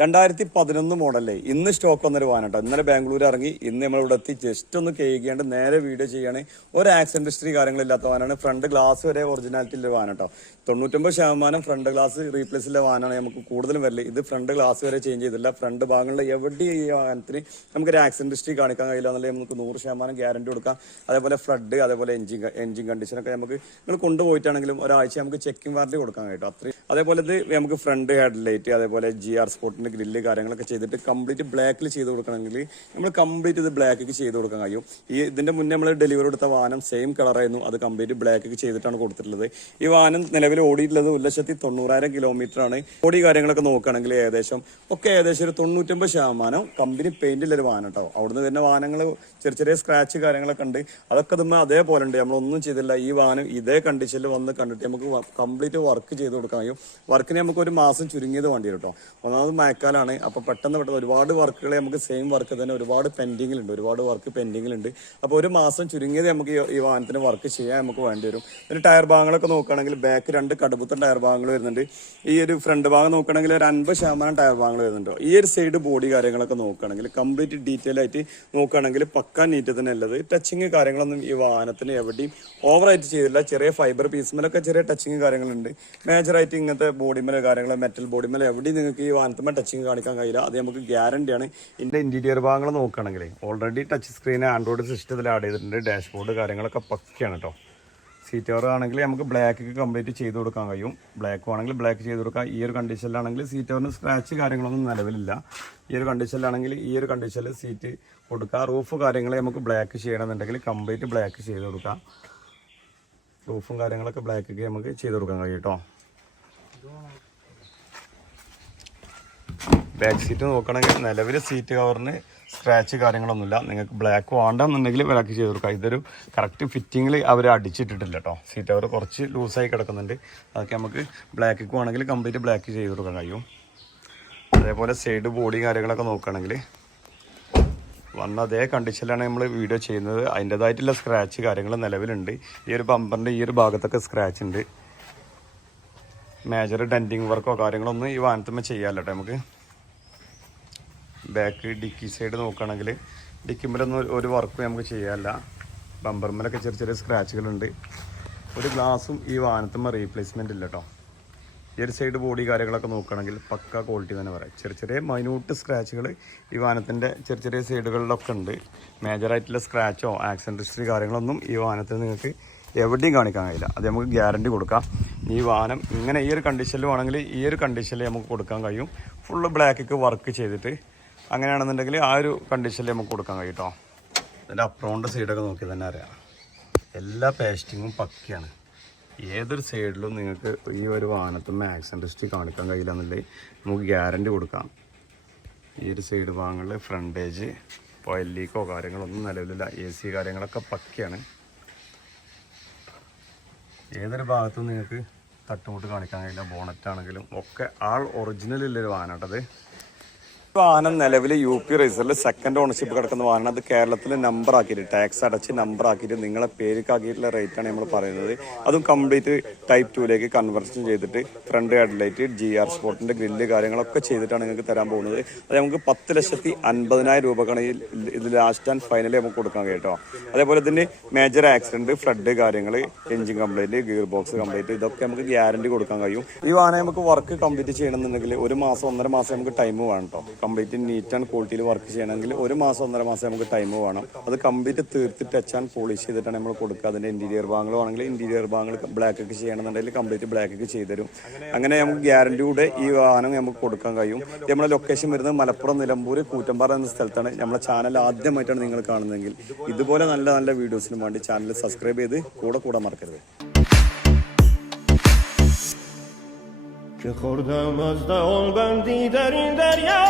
2011 മോഡലേ ഇന്ന് സ്റ്റോക്ക് വന്നൊരു വാഹനം കേട്ടോ. ഇന്നലെ ബാംഗ്ലൂർ ഇറങ്ങി, ഇന്ന് നമ്മളിവിടെ എത്തി ജസ്റ്റ് ഒന്ന് കേൾക്കാണ്ട് നേരെ വീഡിയോ ചെയ്യാണ്. ഒരു ആക്സിഡന്റ് ഹിസ്റ്ററി കാര്യങ്ങളില്ലാത്ത വാഹനമാണ്. ഫ്രണ്ട് ഗ്ലാസ് വരെ ഒറിജിനാലിറ്റി ഉള്ള വാഹനം കേട്ടോ. 99% ഫ്രണ്ട് ഗ്ലാസ് റീപ്ലേസ് ഉള്ള വാഹനമാണ്. നമുക്ക് കൂടുതലും വരില്ല. ഇത് ഫ്രണ്ട് ഗ്ലാസ് വരെ ചേഞ്ച് ചെയ്തില്ല. ഫ്രണ്ട് ഭാഗങ്ങളിൽ എവിടെ ഈ വാഹനത്തിന് നമുക്കൊരു ആക്സിഡന്റ് ഹിസ്റ്ററി കാണിക്കാൻ കഴിയില്ല എന്നുള്ളത് നമുക്ക് 100% ഗ്യാരണ്ടി കൊടുക്കാം. അതേപോലെ ഫ്ലഡ്, അതേപോലെ എഞ്ചിൻ കണ്ടീഷനൊക്കെ നമുക്ക് നിങ്ങൾ കൊണ്ടുപോയിട്ടാണെങ്കിലും ഒരാഴ്ച നമുക്ക് ചെക്കിംഗ് വാറണ്ടി കൊടുക്കാൻ കഴിയും അത്രയും. അതേപോലെ ഇത് നമുക്ക് ഫ്രണ്ട് ഹെഡ്ലൈറ്റ്, അതേപോലെ GR സ്പോർട്ടിന്റെ ഗ്രില്ല് കാര്യങ്ങളൊക്കെ ചെയ്തിട്ട് കംപ്ലീറ്റ് ബ്ലാക്കിൽ ചെയ്ത് കൊടുക്കണമെങ്കിൽ നമ്മൾ കംപ്ലീറ്റ് ഇത് ബ്ലാക്കിക്ക് ചെയ്ത് കൊടുക്കാൻ കഴിയും. ഇതിന്റെ മുന്നേ നമ്മൾ ഡെലിവറി കൊടുത്ത വാഹനം സെയിം കളറായിരുന്നു. അത് കംപ്ലീറ്റ് ബ്ലാക്കിക്ക് ചെയ്തിട്ടാണ് കൊടുത്തിട്ടുള്ളത്. ഈ വാഹനം നിലവിൽ ഓടിയിട്ടുള്ളത് 1,90,000 കിലോമീറ്റർ ആണ്. ഓടി കാര്യങ്ങളൊക്കെ നോക്കുകയാണെങ്കിൽ ഏകദേശം ഒരു 99% കമ്പനി പെയിന്റിലൊരു വാഹനം കേട്ടോ. അവിടുന്ന് വരുന്ന വാഹനങ്ങൾ ചെറിയ സ്ക്രാച്ച് കാര്യങ്ങളൊക്കെ ഉണ്ട്. അതൊക്കെ ഇതുമ്പോൾ അതേപോലെ ഉണ്ട്. നമ്മളൊന്നും ചെയ്തില്ല. ഈ വാഹനം ഇതേ കണ്ടീഷനിൽ വന്ന് കണ്ടിട്ട് നമുക്ക് കംപ്ലീറ്റ് വർക്ക് ചെയ്ത് കൊടുക്കാൻ കഴിയും. വർക്കിന് നമുക്ക് ഒരു മാസം ചുരുങ്ങിയത് വേണ്ടി കേട്ടോ. ഒന്നാമത് മഴക്കാലാണ്. അപ്പോൾ പെട്ടെന്ന് ഒരുപാട് വർക്കുകൾ നമുക്ക് സെയിം വർക്ക് തന്നെ ഒരുപാട് വർക്ക് പെൻഡിങ്ങിലുണ്ട്. അപ്പോൾ ഒരു മാസം ചുരുങ്ങിയത് നമുക്ക് ഈ വാഹനത്തിന് വർക്ക് ചെയ്യാൻ നമുക്ക് വേണ്ടി വരും. പിന്നെ ടയർ ഭാഗങ്ങളൊക്കെ നോക്കുകയാണെങ്കിൽ ബാക്ക് 2 കടുപ്പുത്തൻ ടയർ ഭാഗങ്ങൾ വരുന്നുണ്ട്. ഈ ഒരു ഫ്രണ്ട് ഭാഗം നോക്കുകയാണെങ്കിൽ ഒരു 50% ടയർ ഭാഗങ്ങൾ വരുന്നുണ്ട്. ഈ ഒരു സൈഡ് ബോഡി കാര്യങ്ങളൊക്കെ നോക്കുകയാണെങ്കിൽ കംപ്ലീറ്റ് ഡീറ്റെയിൽ ആയിട്ട് നോക്കുകയാണെങ്കിൽ പക്കാ നീറ്റ് തന്നെ ഉള്ളത്. ടച്ചിങ് കാര്യങ്ങളൊന്നും ഈ വാഹനത്തിന് എവിടെയും ഓവറായിട്ട് ചെയ്തില്ല. ചെറിയ ഫൈബർ പീസ്മേലൊക്കെ ചെറിയ ടച്ചിങ് കാര്യങ്ങളുണ്ട്. മേജറായിട്ട് ഇങ്ങനത്തെ ബോഡിമേൽ കാര്യങ്ങൾ മെറ്റൽ ബോഡിമേൽ എവിടെയും നിങ്ങൾക്ക് ഈ വാഹനത്തിന് ടച്ചിങ് കാണിക്കാൻ കഴിയില്ല. അത് നമുക്ക് ഗ്യാരണ്ടിയാണ്. ഇതിന്റെ ഇന്റീരിയർ ഭാഗങ്ങൾ നോക്കുകയാണെങ്കിൽ ഓൾറെഡി ടച്ച് സ്ക്രീൻ ആൻഡ്രോയിഡ് സിസ്റ്റത്തിൽ ആഡ് ചെയ്തിട്ടുണ്ട്. ഡാഷ്ബോർഡ് കാര്യങ്ങളൊക്കെ പക്കയാണ് കേട്ടോ. സീറ്റ് കവർ ആണെങ്കിൽ നമുക്ക് ബ്ലാക്ക് കംപ്ലീറ്റ് ചെയ്ത് കൊടുക്കാൻ കഴിയും. ബ്ലാക്ക് ആണെങ്കിൽ ബ്ലാക്ക് ചെയ്ത് കൊടുക്കാം. ഈ ഒരു കണ്ടീഷനിലാണെങ്കിൽ സീറ്റ് കവറിന് സ്ക്രാച്ച് കാര്യങ്ങളൊന്നും നിലവിലില്ല. ഈ ഒരു കണ്ടീഷനിലാണെങ്കിൽ ഈ ഒരു കണ്ടീഷനിൽ സീറ്റ് കൊടുക്കുക. റൂഫ് കാര്യങ്ങൾ നമുക്ക് ബ്ലാക്ക് ചെയ്യണമെന്നുണ്ടെങ്കിൽ കംപ്ലീറ്റ് ബ്ലാക്ക് ചെയ്ത് കൊടുക്കാം. റൂഫും കാര്യങ്ങളൊക്കെ ബ്ലാക്ക് നമുക്ക് ചെയ്ത് കൊടുക്കാൻ കഴിയും കേട്ടോ. ബാക്ക് സീറ്റ് നോക്കുകയാണെങ്കിൽ നിലവിൽ സീറ്റ് കവറിന് സ്ക്രാച്ച് കാര്യങ്ങളൊന്നുമില്ല. നിങ്ങൾക്ക് ബ്ലാക്ക് വേണ്ടെന്നുണ്ടെങ്കിൽ ബ്ലാക്ക് ചെയ്ത് കൊടുക്കാം. ഇതൊരു കറക്റ്റ് ഫിറ്റിങ്ങിൽ അവർ അടിച്ചിട്ടിട്ടില്ല കേട്ടോ. സീറ്റ് കവർ കുറച്ച് ലൂസായി കിടക്കുന്നുണ്ട്. അതൊക്കെ നമുക്ക് ബ്ലാക്ക് വേണമെങ്കിൽ കംപ്ലീറ്റ് ബ്ലാക്ക് ചെയ്ത് കൊടുക്കാൻ കഴിയും. അതേപോലെ സൈഡ് ബോഡി കാര്യങ്ങളൊക്കെ നോക്കുകയാണെങ്കിൽ വന്ന അതേ കണ്ടീഷനിലാണ് നമ്മൾ വീഡിയോ ചെയ്യുന്നത്. അതിൻ്റേതായിട്ടുള്ള സ്ക്രാച്ച് കാര്യങ്ങൾ നിലവിലുണ്ട്. ഈ ഒരു ബമ്പറിൻ്റെ ഈ ഒരു ഭാഗത്തൊക്കെ സ്ക്രാച്ച് ഉണ്ട്. മേജർ ഡെൻറ്റിങ് വർക്കോ കാര്യങ്ങളൊന്നും ഈ വാഹനത്തുമ്പോൾ ചെയ്യാമല്ലോ കേട്ടോ. നമുക്ക് ബാക്ക് ഡിക്കി സൈഡ് നോക്കുകയാണെങ്കിൽ ഡിക്കിമ്മലൊന്നും ഒരു വർക്കും നമുക്ക് ചെയ്യാമല്ല. ബമ്പർമ്മലൊക്കെ ചെറിയ സ്ക്രാച്ചുകളുണ്ട്. ഒരു ഗ്ലാസും ഈ വാഹനത്തുമ്പോൾ റീപ്ലേസ്മെൻ്റ് ഇല്ല കേട്ടോ. ഈ ഒരു സൈഡ് ബോഡി കാര്യങ്ങളൊക്കെ നോക്കുകയാണെങ്കിൽ പക്ക ക്വാളിറ്റി തന്നെ പറയാം. ചെറിയ മൈന്യൂട്ട് സ്ക്രാച്ചുകൾ ഈ വാഹനത്തിൻ്റെ ചെറിയ സൈഡുകളിലൊക്കെ ഉണ്ട്. മേജറായിട്ടുള്ള സ്ക്രാച്ചോ ആക്സിഡൻറ്റ് ഹിസ്റ്ററി കാര്യങ്ങളൊന്നും ഈ വാഹനത്തിൽ നിങ്ങൾക്ക് എവിടെയും കാണിക്കാൻ കഴിയില്ല. അത് നമുക്ക് ഗ്യാരണ്ടി കൊടുക്കാം. ഈ വാഹനം ഇങ്ങനെ ഈ ഒരു കണ്ടീഷനിൽ വേണമെങ്കിൽ ഈ ഒരു കണ്ടീഷനിൽ നമുക്ക് കൊടുക്കാൻ കഴിയും. ഫുള്ള് ബ്ലാക്കിക്ക് വർക്ക് ചെയ്തിട്ട് അങ്ങനെയാണെന്നുണ്ടെങ്കിൽ ആ ഒരു കണ്ടീഷനിൽ നമുക്ക് കൊടുക്കാൻ കഴിയും കേട്ടോ. അതിൻ്റെ അപ്രോണ്ട് സൈഡൊക്കെ നോക്കി തന്നെ അറിയാം. എല്ലാ പേസ്റ്റിങ്ങും പക്കയാണ്. ഏതൊരു സൈഡിലും നിങ്ങൾക്ക് ഈ ഒരു വാഹനത്തുമ്പോൾ ആക്സിഡൻറ്റ് ഹിസ്റ്ററി കാണിക്കാൻ കഴിയില്ല എന്നുള്ളത് നമുക്ക് ഗ്യാരണ്ടി കൊടുക്കാം. ഈ ഒരു സൈഡ് ഭാഗങ്ങളിൽ ഫ്രണ്ടേജ് ഓയിൽ ലീക്കോ കാര്യങ്ങളൊന്നും നിലവിലില്ല. AC കാര്യങ്ങളൊക്കെ പക്കയാണ്. ഏതൊരു ഭാഗത്തും നിങ്ങൾക്ക് തട്ടുമുട്ട് കാണിക്കാൻ കഴിയില്ല. ബോണറ്റാണെങ്കിലും ഒക്കെ ഒറിജിനലുള്ളൊരു വാഹനം കേട്ടത്. വാഹനം നിലവിൽ UP റേസറിൽ സെക്കൻഡ് ഓണർഷിപ്പ് കിടക്കുന്ന വാഹനം. അത് കേരളത്തിൽ നമ്പർ ആക്കിയിട്ട് ടാക്സ് അടച്ച് നമ്പർ ആക്കിയിട്ട് നിങ്ങളെ പേരുക്കാക്കിയിട്ടുള്ള റേറ്റാണ് നമ്മൾ പറയുന്നത്. അതും കംപ്ലീറ്റ് Type 2ലേക്ക് കൺവേർഷൻ ചെയ്തിട്ട് ഫ്രണ്ട് ഹെഡ്ലൈറ്റ് GR സ്പോർട്ടിൻ്റെ ഗ്രില്ല് കാര്യങ്ങളൊക്കെ ചെയ്തിട്ടാണ് നിങ്ങൾക്ക് തരാൻ പോകുന്നത്. അത് നമുക്ക് 10,50,000 രൂപക്കാണ് ഇത് ലാസ്റ്റ് ആൻഡ് ഫൈനലി നമുക്ക് കൊടുക്കാൻ കേട്ടോ. അതേപോലെ തന്നെ മേജർ ആക്സിഡൻറ്റ്, ഫ്ലഡ് കാര്യങ്ങൾ, engine complaint, gear box complaint ഇതൊക്കെ നമുക്ക് ഗ്യാരണ്ടി കൊടുക്കാൻ കഴിയും. ഈ വാഹനം നമുക്ക് വർക്ക് കംപ്ലീറ്റ് ചെയ്യണമെന്നുണ്ടെങ്കിൽ 1 മാസം 1.5 മാസം നമുക്ക് ടൈം വേണം കേട്ടോ. കംപ്ലീറ്റ് നീറ്റ് ആൻഡ് ക്വാളിറ്റിയിൽ വർക്ക് ചെയ്യണമെങ്കിൽ 1 മാസം 1.5 മാസം നമുക്ക് ടൈം വേണം. അത് കംപ്ലീറ്റ് തീർത്ത് ടച്ച് ആൻഡ് പോളിഷ് ചെയ്തിട്ടാണ് നമ്മൾ കൊടുക്കുക. അതിൻ്റെ ഇൻറ്റീരിയർ ഭാഗങ്ങൾ ആണെങ്കിൽ ഇൻറ്റീരിയർ ഭാഗങ്ങൾ ബ്ലാക്ക് ഒക്കെ ചെയ്യണമെന്നുണ്ടെങ്കിൽ കംപ്ലീറ്റ് ബ്ലാക്ക് ഒക്കെ ചെയ്തുതരും. അങ്ങനെ നമുക്ക് ഗ്യാരണ്ടിയോടെ ഈ വാഹനം നമുക്ക് കൊടുക്കാൻ കഴിയും. നമ്മളെ ലൊക്കേഷൻ വരുന്നത് മലപ്പുറം നിലമ്പൂർ കൂറ്റമ്പാറ എന്ന സ്ഥലത്താണ്. നമ്മളെ ചാനൽ ആദ്യമായിട്ടാണ് നിങ്ങൾ കാണുന്നതെങ്കിൽ ഇതുപോലെ നല്ല വീഡിയോസിനും വേണ്ടി ചാനൽ സബ്സ്ക്രൈബ് ചെയ്ത് കൂടെ മറക്കരുത്. که خوردم از دهان بندی در این دریا